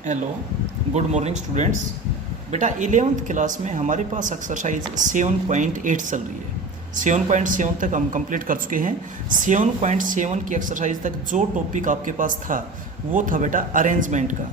Hello, good morning students. बेटा 11th class में हमारे पास एक्सरसाइज 7.8 चल रही है। 7.7 तक हम कंप्लीट कर चुके हैं। 7.7 की एक्सरसाइज तक जो टॉपिक आपके पास था वो था बेटा अरेंजमेंट का,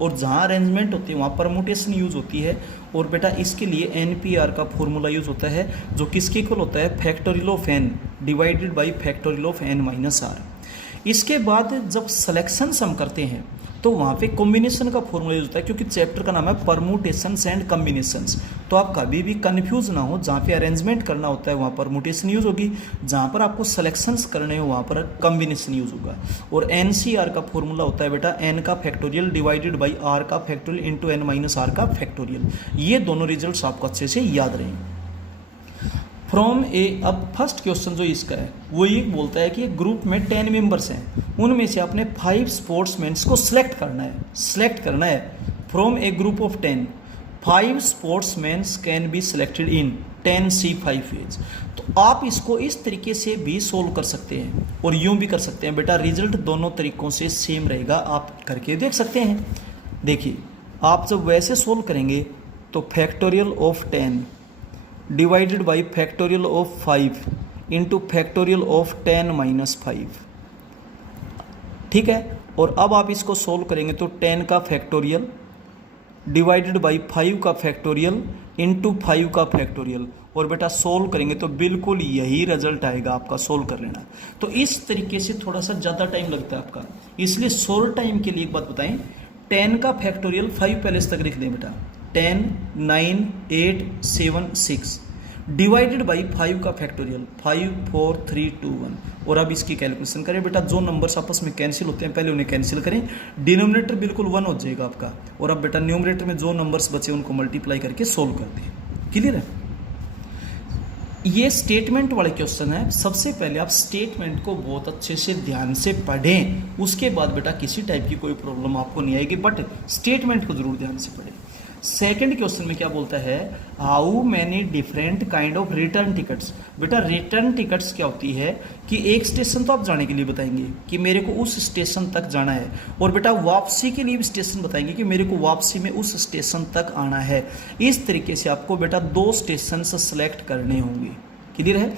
और जहाँ अरेंजमेंट होती है वहाँ परमुटेशन यूज़ होती है। और बेटा इसके लिए NPR का फॉर्मूला यूज़ होता है जो किसके इक्वल होता है, factorial of n divided by factorial of n minus r। इसके बाद जब सिलेक्शंस हम करते हैं तो वहाँ पे कॉम्बिनेशन का फॉर्मूला यूज होता है, क्योंकि चैप्टर का नाम है परमुटेशंस एंड कॉम्बिनेशंस। तो आप कभी भी कंफ्यूज ना हो, जहाँ पे अरेंजमेंट करना होता है वहाँ परमुटेशन यूज होगी, जहाँ पर आपको सिलेक्शंस करने हो वहाँ पर कॉम्बिनेशन यूज होगा। और NCR का फॉर्मूला होता है बेटा n का फैक्टोरियल डिवाइडेड बाई r का factorial into n minus r का फैक्टोरियल। ये दोनों रिजल्ट आपको अच्छे से याद रहेंगे। फ्रॉम ए, अब फर्स्ट क्वेश्चन जो इसका है वो ये बोलता है कि ग्रुप में 10 मेंबर्स हैं, उनमें से आपने 5 स्पोर्ट्समैन को सिलेक्ट करना है from a group of 10। 5 sportsman can be selected in 10C5 ways. तो आप इसको इस तरीके से भी सोल्व कर सकते हैं और यूं भी कर सकते हैं। बेटा रिजल्ट दोनों तरीकों से सेम रहेगा, आप करके देख सकते हैं। देखिए आप जब वैसे सोल्व करेंगे तो factorial of 10 divided by factorial of 5 into factorial of 10 minus 5, ठीक है। और अब आप इसको सोल्व करेंगे तो 10 का फैक्टोरियल डिवाइडेड बाई 5 का फैक्टोरियल इंटू 5 का फैक्टोरियल, और बेटा सोल्व करेंगे तो बिल्कुल यही रिजल्ट आएगा आपका। सोल्व कर लेना। तो इस तरीके से थोड़ा सा ज़्यादा टाइम लगता है आपका, इसलिए सोल्व टाइम के लिए एक बात बताएं, 10 का फैक्टोरियल 5 पहले तक लिख दें बेटा, 10 9 8 7 6 डिवाइडेड बाई 5 का फैक्टोरियल 5 4 3 2 1। और अब इसकी कैलकुलेशन करें बेटा, जो नंबर्स आपस में कैंसिल होते हैं पहले उन्हें कैंसिल करें, डिनोमिनेटर बिल्कुल 1 हो जाएगा आपका। और अब बेटा न्यूमरेटर में जो नंबर्स बचे उनको मल्टीप्लाई करके सोल्व कर दें। क्लियर है? ये स्टेटमेंट वाले क्वेश्चन है। सबसे पहले आप स्टेटमेंट को बहुत अच्छे से ध्यान से पढ़ें, उसके बाद बेटा किसी टाइप की कोई प्रॉब्लम आपको नहीं आएगी, बट स्टेटमेंट को जरूर ध्यान से पढ़ें। सेकंड क्वेश्चन में क्या बोलता है, how many different kind of return tickets. बेटा रिटर्न टिकट्स क्या होती है कि एक स्टेशन तो आप जाने के लिए बताएंगे कि मेरे को उस स्टेशन तक जाना है, और बेटा वापसी के लिए भी स्टेशन बताएंगे कि मेरे को वापसी में उस स्टेशन तक आना है। इस तरीके से आपको बेटा 2 स्टेशन सेलेक्ट करने होंगे। क्लियर है?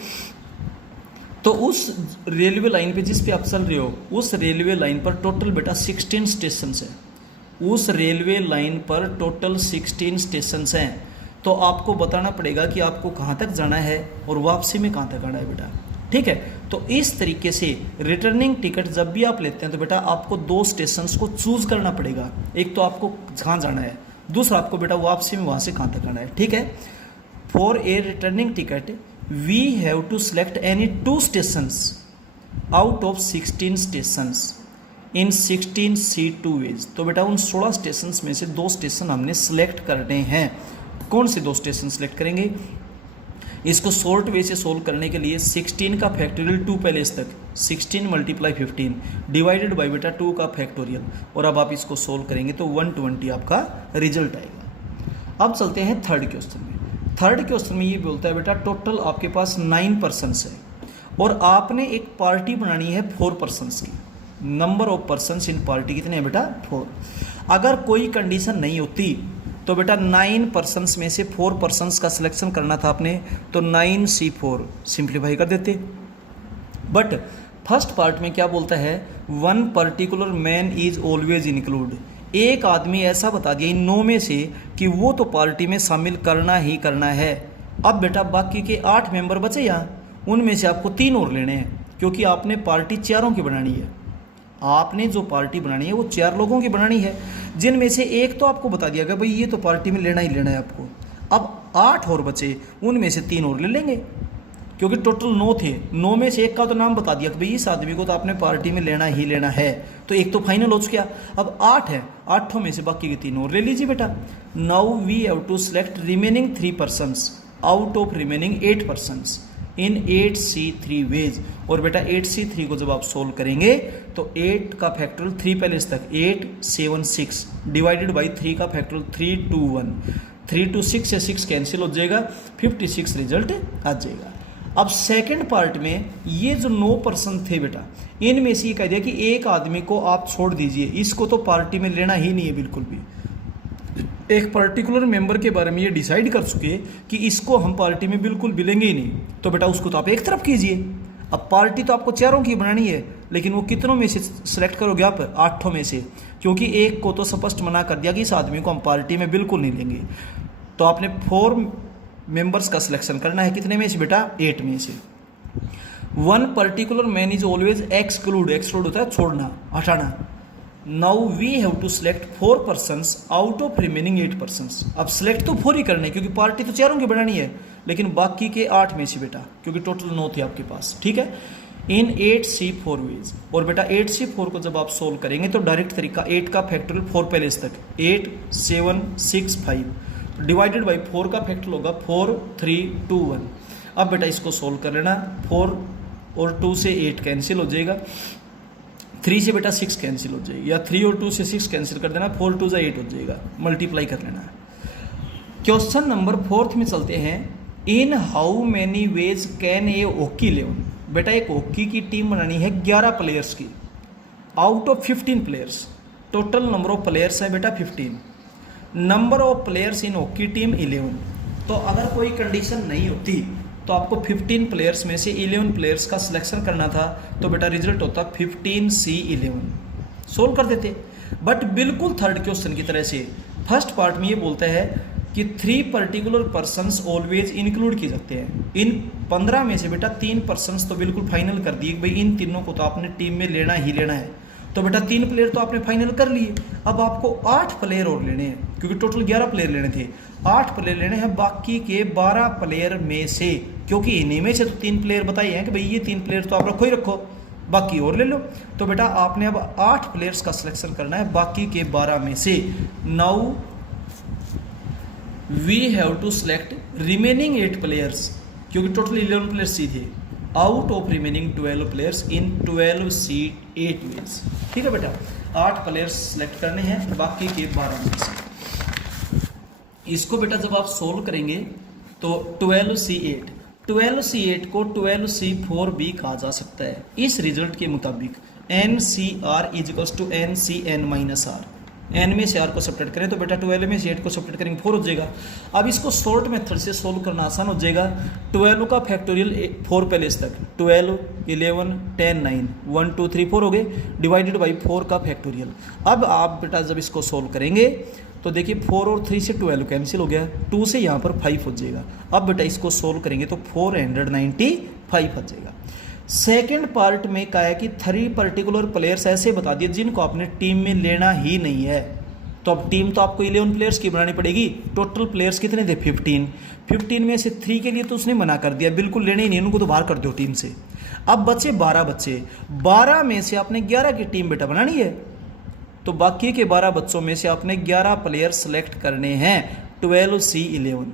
तो उस रेलवे लाइन पे जिस पे आप चल रहे हो उस रेलवे लाइन पर टोटल बेटा 16 स्टेशन है। उस रेलवे लाइन पर टोटल 16 स्टेशन हैं। तो आपको बताना पड़ेगा कि आपको कहाँ तक जाना है और वापसी में कहाँ तक आना है बेटा। ठीक है? तो इस तरीके से रिटर्निंग टिकट जब भी आप लेते हैं तो बेटा आपको 2 स्टेशंस को चूज करना पड़ेगा। एक तो आपको कहाँ जाना है, दूसरा आपको बेटा वापसी में वहाँ से कहाँ तक आना है। ठीक है? For a returning ticket we have to select any 2 stations out of 16 stations in 16C2 ways. तो बेटा उन 16 स्टेशन में से 2 स्टेशन हमने सेलेक्ट करने हैं। कौन से 2 स्टेशन सेलेक्ट करेंगे? इसको शॉर्ट वे से सोल्व करने के लिए 16 का फैक्टोरियल 2 पहले इस तक 16 मल्टीप्लाई 15 डिवाइडेड बाई बेटा 2 का फैक्टोरियल, और अब आप इसको सोल्व करेंगे तो 120 आपका रिजल्ट आएगा। अब चलते हैं थर्ड क्वेश्चन में। थर्ड क्वेश्चन में ये बोलता है बेटा टोटल आपके पास 9 पर्सन्स है और आपने एक पार्टी बनानी है 4 पर्सन्स की। Number of persons in party कितने हैं बेटा? 4। अगर कोई कंडीशन नहीं होती तो बेटा 9 पर्सन्स में से 4 पर्सन्स का सिलेक्शन करना था आपने, तो 9C4 सिंप्लीफाई कर देते। बट फर्स्ट पार्ट में क्या बोलता है, 1 particular man is always include. एक आदमी ऐसा बता दिया इन 9 में से कि वो तो पार्टी में शामिल करना ही करना है। अब बेटा बाकी के 8 मेंबर बचे यहाँ, उनमें से आपको 3 और लेने हैं, क्योंकि आपने पार्टी 4 की बनानी है। आपने जो पार्टी बनानी है वो 4 लोगों की बनानी है, जिनमें से एक तो आपको बता दिया गया भाई ये तो पार्टी में लेना ही लेना है आपको। अब 8 और बचे, उनमें से 3 और ले लेंगे, क्योंकि टोटल 9 थे। 9 में से एक का तो नाम बता दिया कि भाई इस आदमी को तो आपने पार्टी में लेना ही लेना है, तो एक तो फाइनल हो चुका। अब 8 है, 8 में से बाकी के 3 और ले लीजिए बेटा। Now we have to select remaining 3 persons out of remaining 8 persons in 8C3 ways. और बेटा 8C3 को जब आप सोल्व करेंगे तो 8 का फैक्टोरियल 3 पहले इस तक 8 7 6 डिवाइडेड बाई 3 का फैक्टोरियल 3 2 1 3 2 6 से 6 कैंसिल हो जाएगा, 56 रिजल्ट आ जाएगा। अब सेकंड पार्ट में ये जो 9% थे बेटा, इनमें से ये कह दिया कि एक आदमी को आप छोड़ दीजिए, इसको तो पार्टी में लेना ही नहीं है बिल्कुल भी। एक पर्टिकुलर मेंबर के बारे में ये डिसाइड कर चुके कि इसको हम पार्टी में बिल्कुल भी लेंगे ही नहीं, तो बेटा उसको तो आप एक तरफ कीजिए। अब पार्टी तो आपको चारों की बनानी है, लेकिन वो कितनों में से सिलेक्ट करोगे आप? 8 में से, क्योंकि एक को तो स्पष्ट मना कर दिया कि इस आदमी को हम पार्टी में बिल्कुल नहीं लेंगे। तो आपने 4 मेंबर्स का सिलेक्शन करना है, कितने में से बेटा? 8 में से। One particular man is always exclude, exclude होता है छोड़ना, हटाना। Now we have to select 4 persons out of remaining 8 persons. अब सिलेक्ट तो 4 ही करने, क्योंकि पार्टी तो चारों की बनानी है, लेकिन बाकी के 8 में से बेटा, क्योंकि टोटल 9 थे आपके पास, ठीक है। इन 8C4 वेज, और बेटा 8C4 को जब आप सोल्व करेंगे तो डायरेक्ट तरीका 8 का फैक्टोरियल 4 पहले तक, 8 7 6 5 डिवाइडेड बाई 4 का फैक्टर होगा 4 3 2 1। अब बेटा इसको सोल्व कर लेना, 4 और 2 से 8 कैंसिल हो जाएगा, 3 से बेटा 6 कैंसिल हो जाएगी, या 3 और 2 से 6 कैंसिल कर देना, 4 2 8 हो जाएगा, मल्टीप्लाई कर लेना। क्वेश्चन नंबर 4 में चलते हैं। In how many ways can A hockey 11, बेटा एक हॉकी की टीम बनानी है 11 प्लेयर्स की, out of 15 players. Total number of players है बेटा 15, number of players in hockey team 11। तो अगर कोई कंडीशन नहीं होती तो आपको 15 प्लेयर्स में से 11 प्लेयर्स का सिलेक्शन करना था, तो बेटा रिजल्ट होता 15C11, सोल्व कर देते। बट बिल्कुल थर्ड क्वेश्चन की तरह से फर्स्ट पार्ट में ये बोलता है कि 3 पर्टिकुलर पर्सन्स ऑलवेज इंक्लूड किए जाते हैं। इन 15 में से बेटा 3 पर्सन्स तो बिल्कुल फाइनल कर दिए, भाई इन तीनों को तो आपने टीम में लेना ही लेना है। तो बेटा 3 प्लेयर तो आपने फाइनल कर लिए, अब आपको 8 प्लेयर और लेने हैं, क्योंकि टोटल 11 प्लेयर लेने थे, 8 प्लेयर लेने हैं बाकी के 12 प्लेयर में से, क्योंकि इन्हीं में से तो 3 प्लेयर बताए हैं कि भाई ये 3 प्लेयर तो आप रखो ही रखो, बाकी और ले लो। तो बेटा आपने अब 8 प्लेयर्स का सिलेक्शन करना है बाकी के 12 में से। Now we have to select remaining 8 players, क्योंकि टोटल 11 प्लेयर्स ही थे, out of remaining 12 players in 12C8 ways. ठीक है बेटा, 8 प्लेयर्स सेलेक्ट करने हैं बाकी के 12 में से। इसको बेटा जब आप सोल्व करेंगे तो 12C8 को 12C4 भी कहा जा सकता है इस रिजल्ट के मुताबिक। NCR is equals to NCN-R, n में से r को सब्ट्रैक्ट करें तो बेटा 12 में से 8 को सब्ट्रैक्ट करेंगे 4 हो जाएगा। अब इसको शॉर्ट मेथड से सोल्व करना आसान हो जाएगा। 12 का फैक्टोरियल 4 पहले तक, 12 11 10 9 1 2 3 4 हो गए, डिवाइडेड बाई 4 का फैक्टोरियल। अब आप बेटा जब इसको सोल्व करेंगे तो देखिए 4 और 3 से 12 कैंसिल हो गया, 2 से यहाँ पर 5 हो जाएगा। अब बेटा इसको सोल्व करेंगे तो 495 हो जाएगा। सेकेंड पार्ट में कहा है कि 3 पर्टिकुलर प्लेयर्स ऐसे बता दिए जिनको आपने टीम में लेना ही नहीं है। तो अब टीम तो आपको 11 प्लेयर्स की बनानी पड़ेगी। टोटल प्लेयर्स कितने थे? 15 में से 3 के लिए तो उसने मना कर दिया, बिल्कुल लेने ही नहीं, उनको तो बाहर कर दो टीम से। अब बचे 12 बच्चे, 12 में से आपने 11 की टीम बेटा बनानी है, तो बाकी के 12 बच्चों में से आपने 11 प्लेयर सेलेक्ट करने हैं 12C11।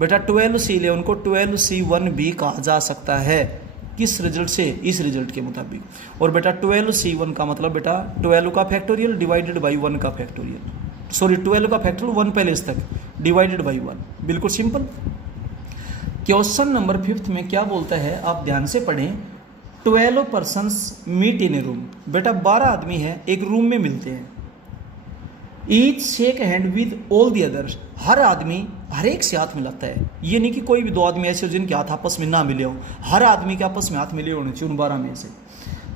बेटा 12C11 को 12C1 भी कहा जा सकता है, किस रिजल्ट से? इस रिजल्ट के मुताबिक। और बेटा 12C1 का मतलब बेटा 12 का फैक्टोरियल डिवाइडेड बाई 1 का फैक्टोरियल, सॉरी 12 का फैक्टोरियल 1 पहले तक डिवाइडेड बाई 1, बिल्कुल सिंपल। क्वेश्चन नंबर 5 में क्या बोलता है, आप ध्यान से पढ़ें। 12 persons meet in a room, बेटा 12 आदमी हैं एक रूम में मिलते हैं। Each shake hand with all the others, हर आदमी हर एक से हाथ मिलाता है। ये नहीं कि कोई भी 2 आदमी ऐसे हो जिनके हाथ आपस में ना मिले हो, हर आदमी के आपस में हाथ मिले होने चाहिए उन 12 में से।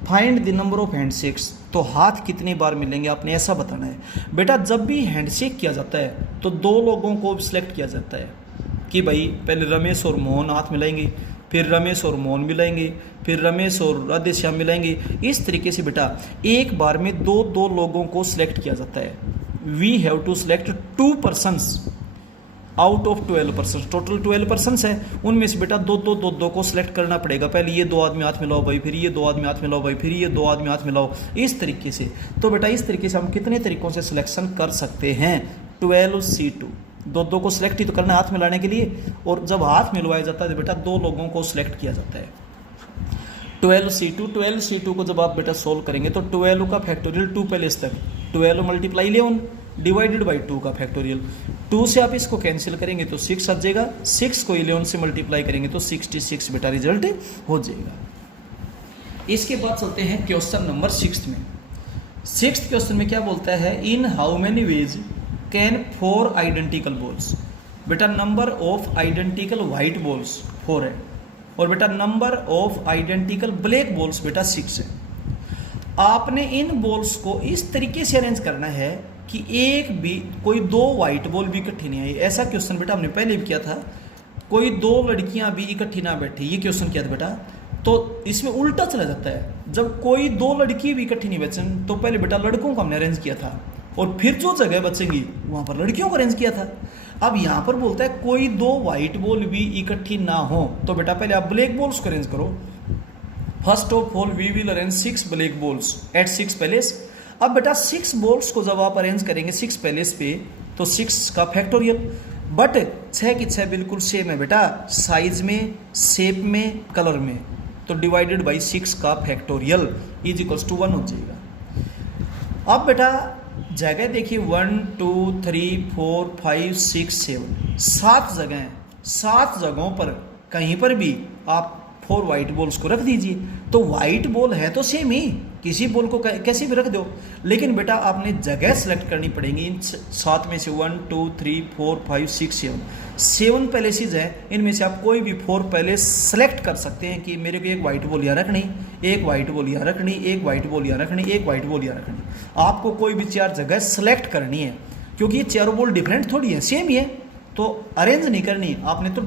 Find the number of handshakes, तो हाथ कितनी बार मिलेंगे आपने ऐसा बताना है। बेटा जब भी हैंडशेक किया जाता है तो 2 लोगों को सिलेक्ट किया जाता है कि भाई पहले रमेश और मोहन हाथ मिलाएंगे, फिर रमेश और मोहन मिलाएंगे, फिर रमेश और राधेश्याम मिलाएंगे। इस तरीके से बेटा एक बार में 2 लोगों को सिलेक्ट किया जाता है। We have to select 2 persons out of 12 person, total 12 person है, उनमें से बेटा 2 को सिलेक्ट करना पड़ेगा। पहले ये 2 आदमी हाथ मिलाओ भाई, फिर ये 2 आदमी हाथ मिलाओ भाई, फिर ये 2 आदमी हाथ मिलाओ, इस तरीके से। तो बेटा इस तरीके से हम कितने तरीकों से सिलेक्शन कर सकते हैं? 12C2, 2 को सिलेक्ट ही तो करना हाथ मिलाने के लिए, और जब हाथ मिलवाया जाता है तो बेटा 2 लोगों को सिलेक्ट किया जाता है। 12C2 को जब आप बेटा सोल्व करेंगे तो 12 का फैक्टोरियल 2 पहले तक, 12 × 11 डिवाइडेड बाई 2 का फैक्टोरियल। 2 से आप इसको कैंसिल करेंगे तो 6 आ जाएगा, 6 को 11 से मल्टीप्लाई करेंगे तो 66 बेटा रिजल्ट हो जाएगा। इसके बाद चलते हैं क्वेश्चन नंबर 6 में। 6th क्वेश्चन में क्या बोलता है, in how many ways can 4 identical balls. बेटा number of identical white balls 4 है और बेटा number of identical black balls बेटा 6 है। आपने इन बॉल्स को इस तरीके से अरेंज करना है कि एक भी कोई 2 व्हाइट बॉल भी इकट्ठी नहीं आई। ऐसा क्वेश्चन बेटा हमने पहले भी किया था, कोई 2 लड़कियां भी इकट्ठी ना बैठी, ये क्वेश्चन किया था बेटा। तो इसमें उल्टा चला जाता है, जब कोई 2 लड़की भी इकट्ठी नहीं बचन तो पहले बेटा लड़कों को हमने अरेंज किया था और फिर जो जगह बचेंगी वहां पर लड़कियों को अरेंज किया था। अब यहां पर बोलता है कोई 2 व्हाइट बॉल भी इकट्ठी ना हो, तो बेटा पहले आप ब्लैक बॉल्स को अरेंज करो। First of all we will arrange 6 black balls at 6 place. अब बेटा 6 बॉल्स को जब आप अरेंज करेंगे 6 प्लेस पे तो 6 का फैक्टोरियल, बट 6 की 6 बिल्कुल सेम है बेटा, साइज में, शेप में, कलर में, तो डिवाइडेड बाई 6 का फैक्टोरियल इज इक्वल्स टू 1 हो जाएगा। अब बेटा जगह देखिए 1 2 3 4 5 6 7 7 जगह हैं, 7 जगहों पर कहीं पर भी आप 4 व्हाइट बॉल्स को रख दीजिए। तो व्हाइट बॉल है तो सेम ही, किसी बॉल को कैसे भी रख दो, लेकिन बेटा आपने जगह सेलेक्ट करनी पड़ेगी। इन 7 में से 1 2 3 4 5 6 7 पैलेसेज है, इनमें से आप कोई भी 4 पैलेस सेलेक्ट कर सकते हैं कि मेरे को एक व्हाइट बॉल यहाँ रखनी, एक व्हाइट बॉल यहाँ रखनी, एक व्हाइट बॉल यहाँ रखनी, एक व्हाइट बॉल यहाँ रखनी। आपको कोई भी 4 जगह सेलेक्ट करनी है, क्योंकि ये 4 बॉल डिफरेंट थोड़ी है, सेम ही है, तो अरेंज नहीं करनी, आपने तो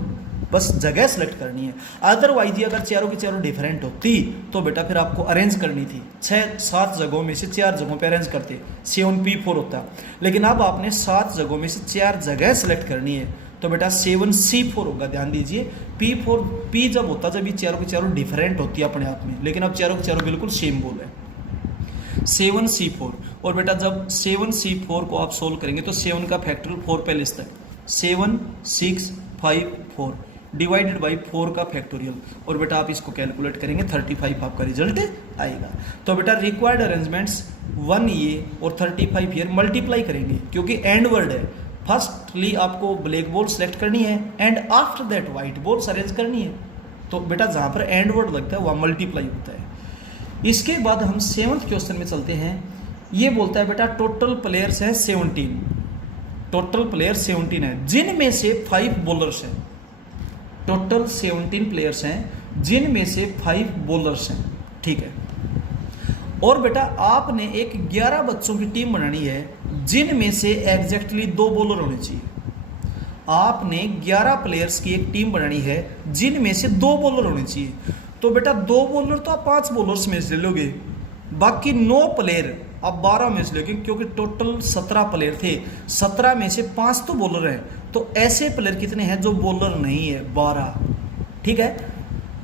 बस जगह सेलेक्ट करनी है। अदरवाइज अगर चारों की चारों डिफरेंट होती तो बेटा फिर आपको अरेंज करनी थी, 6-7 जगहों में से 4 जगहों पे अरेंज करते, 7P4 होता। लेकिन अब आपने 7 जगहों में से 4 जगह सेलेक्ट करनी है, तो बेटा 7C4 होगा। ध्यान दीजिए P जब होता जब ये चारों की चारों डिफरेंट होती है अपने आप में, लेकिन अब चारों की चारों बिल्कुल सेम बोल है 7C4। और बेटा जब 7C4 को आप सोल्व करेंगे तो 7 का फैक्टोरियल 4 पहले तक 7 6 5 4 डिवाइडेड बाई 4 का फैक्टोरियल, और बेटा आप इसको कैलकुलेट करेंगे 35 आपका रिजल्ट आएगा। तो बेटा रिक्वायर्ड अरेंजमेंट्स 1 ये और 35 ईयर मल्टीप्लाई करेंगे, क्योंकि एंड वर्ड है। फर्स्टली आपको ब्लैक बॉल सेलेक्ट करनी है and after that white balls arrange करनी है। तो बेटा जहाँ पर एंड वर्ड लगता है वहाँ मल्टीप्लाई होता है। इसके बाद हम 7th क्वेश्चन में चलते हैं। ये बोलता है बेटा टोटल प्लेयर्स हैं 17, टोटल प्लेयर 17 है, जिनमें से 5 बॉलर्स हैं। टोटल 17 प्लेयर्स हैं जिनमें से 5 बॉलर्स हैं, ठीक है। और बेटा आपने एक 11 बच्चों की टीम बनानी है जिनमें से एग्जैक्टली 2 बॉलर होने चाहिए। आपने 11 प्लेयर्स की एक टीम बनानी है जिनमें से 2 बॉलर होने चाहिए। तो बेटा 2 बॉलर तो आप 5 बॉलर्स में से ले लोगे, बाकी 9 प्लेयर आप 12 में से लोगे, क्योंकि टोटल 17 प्लेयर थे, 17 में से 5 तो बॉलर हैं। तो ऐसे प्लेयर कितने हैं जो बॉलर नहीं है? 12, ठीक है।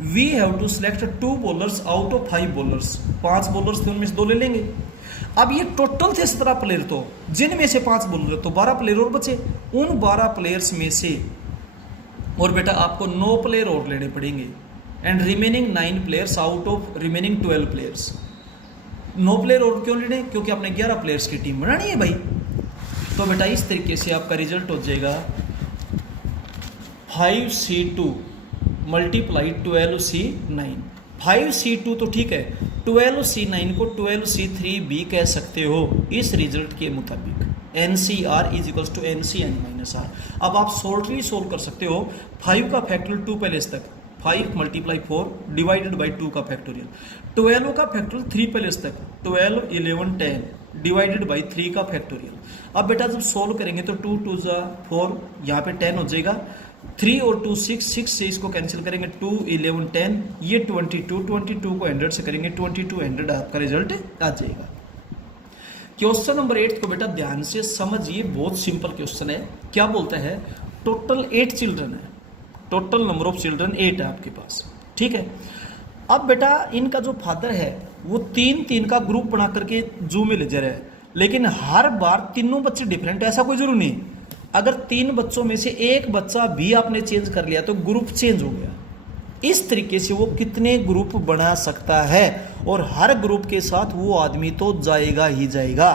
We have to select 2 bowlers out of 5 bowlers. 5 bowlers थे उनमें से 2 ले लेंगे। अब ये टोटल थे 17 प्लेयर, तो जिनमें से 5 बॉलर, तो 12 प्लेयर और बचे। उन 12 प्लेयर्स में से और बेटा आपको 9 प्लेयर और लेने पड़ेंगे, and remaining 9 players out of remaining 12 players. 9 player और क्यों लेने? क्योंकि आपने 11 प्लेयर्स की टीम बनानी है भाई। तो बेटा इस तरीके से आपका रिजल्ट हो जाएगा 5C2 मल्टीप्लाई 12C9। 5C2 तो ठीक है, 12C9 को 12C3 भी कह सकते हो इस रिजल्ट के मुताबिक। NCR is equals to NCN-R। अब आप शॉर्टली सोल्व कर सकते हो। 5 का फैक्टोरियल 2 पहले तक, 5 मल्टीप्लाई 4 डिवाइडेड बाई 2 का फैक्टोरियल। 12 का फैक्टोरियल 3 पहले तक, 12 11 10 डिवाइडेड बाई 3 का फैक्टोरियल। अब बेटा जब सोल्व करेंगे तो 2 2 4, यहाँ पे 10 हो जाएगा। 3 और 2 6, 6 से इसको कैंसिल करेंगे 2 11 10, ये 22 को 100 से करेंगे 2200 आपका रिजल्ट आ जाएगा। क्वेश्चन नंबर 8 को बेटा ध्यान से समझिए, बहुत सिंपल क्वेश्चन है। क्या बोलता है? टोटल 8 चिल्ड्रन है, टोटल नंबर ऑफ चिल्ड्रन 8 है आपके पास, ठीक है। अब बेटा इनका जो फादर है वो 3 का ग्रुप बना करके जू में ले जा रहा है, लेकिन हर बार तीनों बच्चे डिफरेंट, ऐसा कोई जरूर नहीं। अगर 3 बच्चों में से एक बच्चा भी आपने चेंज कर लिया तो ग्रुप चेंज हो गया। इस तरीके से वो कितने ग्रुप बना सकता है, और हर ग्रुप के साथ वो आदमी तो जाएगा ही जाएगा।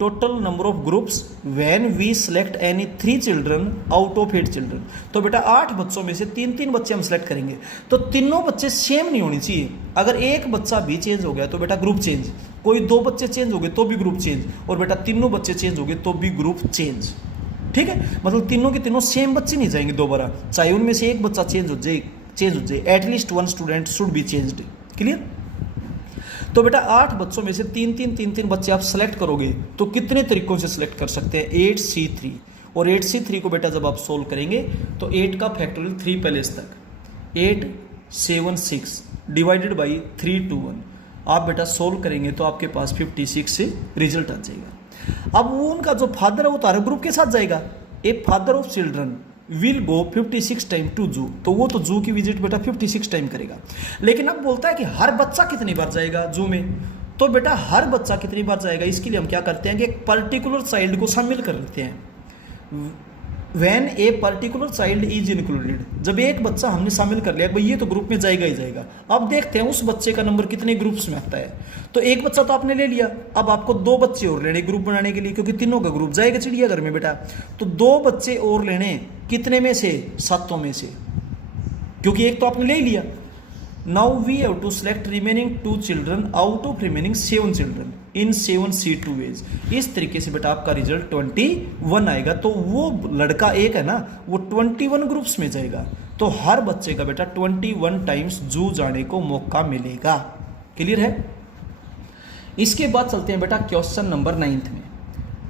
Total number of groups when we select any 3 children out of 8 children. तो बेटा 8 बच्चों में से 3 बच्चे हम सेलेक्ट करेंगे, तो तीनों बच्चे सेम नहीं होनी चाहिए। अगर एक बच्चा भी चेंज हो गया तो बेटा ग्रुप चेंज, कोई 2 बच्चे चेंज हो गए तो भी ग्रुप चेंज, और बेटा तीनों बच्चे चेंज हो गए तो भी ग्रुप चेंज। ठीक है, मतलब तीनों के तीनों सेम बच्चे नहीं जाएंगे दोबारा, चाहे उनमें से एक बच्चा चेंज हो जाए, at least 1 student should be changed. Clear? तो बेटा 8 बच्चों में से 3 बच्चे आप सेलेक्ट करोगे तो कितने तरीकों से सिलेक्ट कर सकते हैं? 8C3, और 8C3 को बेटा जब आप सोल्व करेंगे तो 8 का फैक्टोरियल 3 पैलेस तक 8 7 6 डिवाइडेड बाई 3 2 1 आप बेटा सोल्व करेंगे तो आपके पास 56 से रिजल्ट आ जाएगा। अब वो उनका जो फादर है वो तारा ग्रुप के साथ जाएगा। A father of children will go 56 time to zoo, तो वो तो जू की विजिट बेटा 56 टाइम करेगा। लेकिन अब बोलता है कि हर बच्चा कितनी बार जाएगा जू में, तो बेटा हर बच्चा कितनी बार जाएगा, इसके लिए हम क्या करते हैं कि एक पर्टिकुलर चाइल्ड को शामिल कर लेते हैं। When a particular child is included, जब एक बच्चा हमने शामिल कर लिया भाई ये तो ग्रुप में जाएगा ही जाएगा, अब देखते हैं उस बच्चे का नंबर कितने ग्रुप्स में आता है। तो एक बच्चा तो आपने ले लिया, अब आपको 2 बच्चे और लेने ग्रुप बनाने के लिए, क्योंकि तीनों का ग्रुप जाएगा चिड़ियाघर में बेटा। तो 2 बच्चे और लेने कितने में से? 7 में से, क्योंकि एक तो आपने ले लिया। Now we have to select remaining 2 children out of remaining 7 children in 7C2 ways. इस तरीके से बेटा आपका रिजल्ट 21 आएगा। तो वो लड़का एक है ना, वो 21 ग्रुप्स में जाएगा, तो हर बच्चे का बेटा 21 टाइम्स जू जाने को मौका मिलेगा। क्लियर है? इसके बाद चलते हैं बेटा क्वेश्चन नंबर 9 में।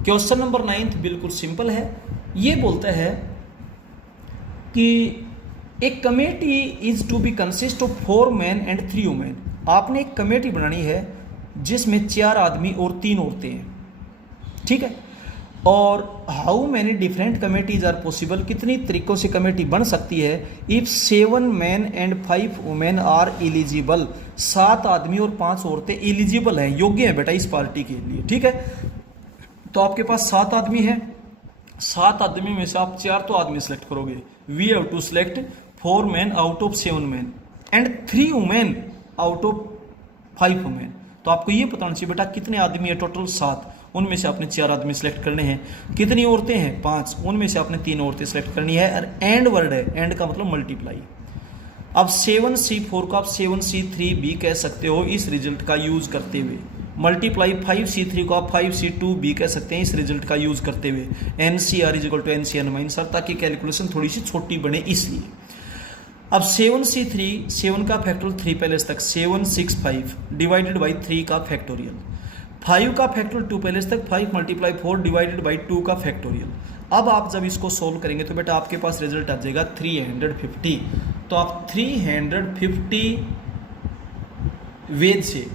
क्वेश्चन नंबर 9 बिल्कुल सिंपल है। ये बोलता है कि एक committee is to be consist of 4 man and 3 women. आपने एक कमेटी बनानी है जिसमें 4 आदमी और 3 औरतें हैं। ठीक है, और how many different committees are possible, कितनी तरीकों से कमेटी बन सकती है। If 7 man and 5 women are eligible, 7 आदमी और 5 औरतें एलिजिबल हैं, योग्य हैं बेटा इस पार्टी के लिए। ठीक है, तो आपके पास 7 आदमी हैं, 7 आदमी में से आप 4 तो आदमी सेलेक्ट करोगे। We have to select 4 man out of 7 man and 3 women out of 5 women. तो आपको ये पता होना चाहिए बेटा कितने आदमी है, टोटल 7, उनमें से आपने 4 आदमी सेलेक्ट करने हैं। कितनी औरतें हैं? 5, उनमें से आपने 3 औरतें सेलेक्ट करनी है। और एंड वर्ड है, एंड का मतलब मल्टीप्लाई। अब 7C4 को आप 7C3 भी कह सकते हो इस रिजल्ट का यूज करते हुए। मल्टीप्लाई 5C3 को आप 5C2 भी कह सकते हैं इस रिजल्ट का यूज करते हुए। NCR is equal to NCR-, ताकि कैलकुलेशन थोड़ी सी छोटी बने इसलिए। अब 7C3, 7 का फैक्टोरियल 3 पैलेस तक 7 6 5 डिवाइडेड बाई 3 का फैक्टोरियल, 5 का फैक्टोरियल 2 पैलेस तक 5 मल्टीप्लाई 4 डिवाइडेड बाई 2 का फैक्टोरियल। अब आप जब इसको सोल्व करेंगे तो बेटा आपके पास रिजल्ट आ जाएगा 350। तो आप 350 वेज से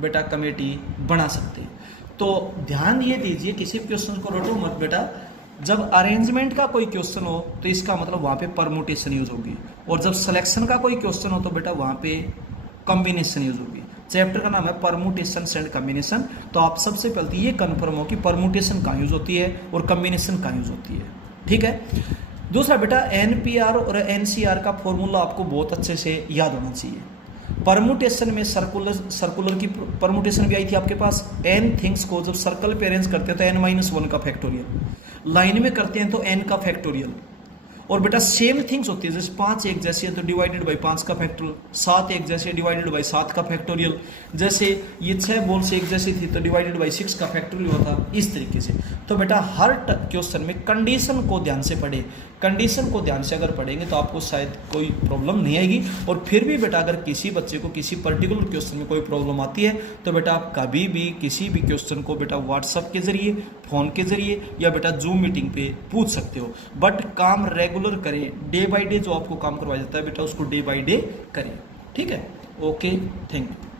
बेटा कमेटी बना सकते हैं। तो ध्यान ये दीजिए, किसी भी क्वेश्चन को रटो मत बेटा। जब अरेंजमेंट का कोई क्वेश्चन हो तो इसका मतलब वहाँ पे परमुटेशन यूज होगी, और जब सिलेक्शन का कोई क्वेश्चन हो तो बेटा वहाँ पे कॉम्बिनेशन यूज होगी। चैप्टर का नाम है परमुटेशन एंड कॉम्बिनेशन। तो आप सबसे पहले ये कन्फर्म हो कि परमुटेशन कहाँ यूज होती है और कॉम्बिनेशन कहाँ यूज होती है। ठीक है, दूसरा बेटा NPR और NCR का फॉर्मूला आपको बहुत अच्छे से याद होना चाहिए। परमुटेशन में सर्कुलर की परमुटेशन भी आई थी आपके पास। n थिंग्स को जब सर्कल पे अरेंज करते हैं तो n-1 का फैक्टोरियल, लाइन में करते हैं तो n का फैक्टोरियल, और बेटा सेम थिंग्स होती है, जैसे 5 एक जैसी है तो डिवाइडेड बाई 5 का फैक्टोरियल, 7 एक जैसी है डिवाइडेड बाई 7 का फैक्टोरियल, जैसे ये 6 बॉल्स एक जैसी थी तो डिवाइडेड बाई 6 का फैक्टोरियल होता, इस तरीके से। तो बेटा हर क्वेश्चन में कंडीशन को ध्यान से पढ़े, कंडीशन को ध्यान से अगर पढ़ेंगे तो आपको शायद कोई प्रॉब्लम नहीं आएगी। और फिर भी बेटा अगर किसी बच्चे को किसी पर्टिकुलर क्वेश्चन में कोई प्रॉब्लम आती है तो बेटा आप कभी भी किसी भी क्वेश्चन को बेटा व्हाट्सएप के जरिए, फ़ोन के जरिए या बेटा जूम मीटिंग पे पूछ सकते हो। बट काम रेगुलर करें, डे बाय डे जो आपको काम करवाया जाता है बेटा उसको डे बाय डे करें। ठीक है, ओके, थैंक यू।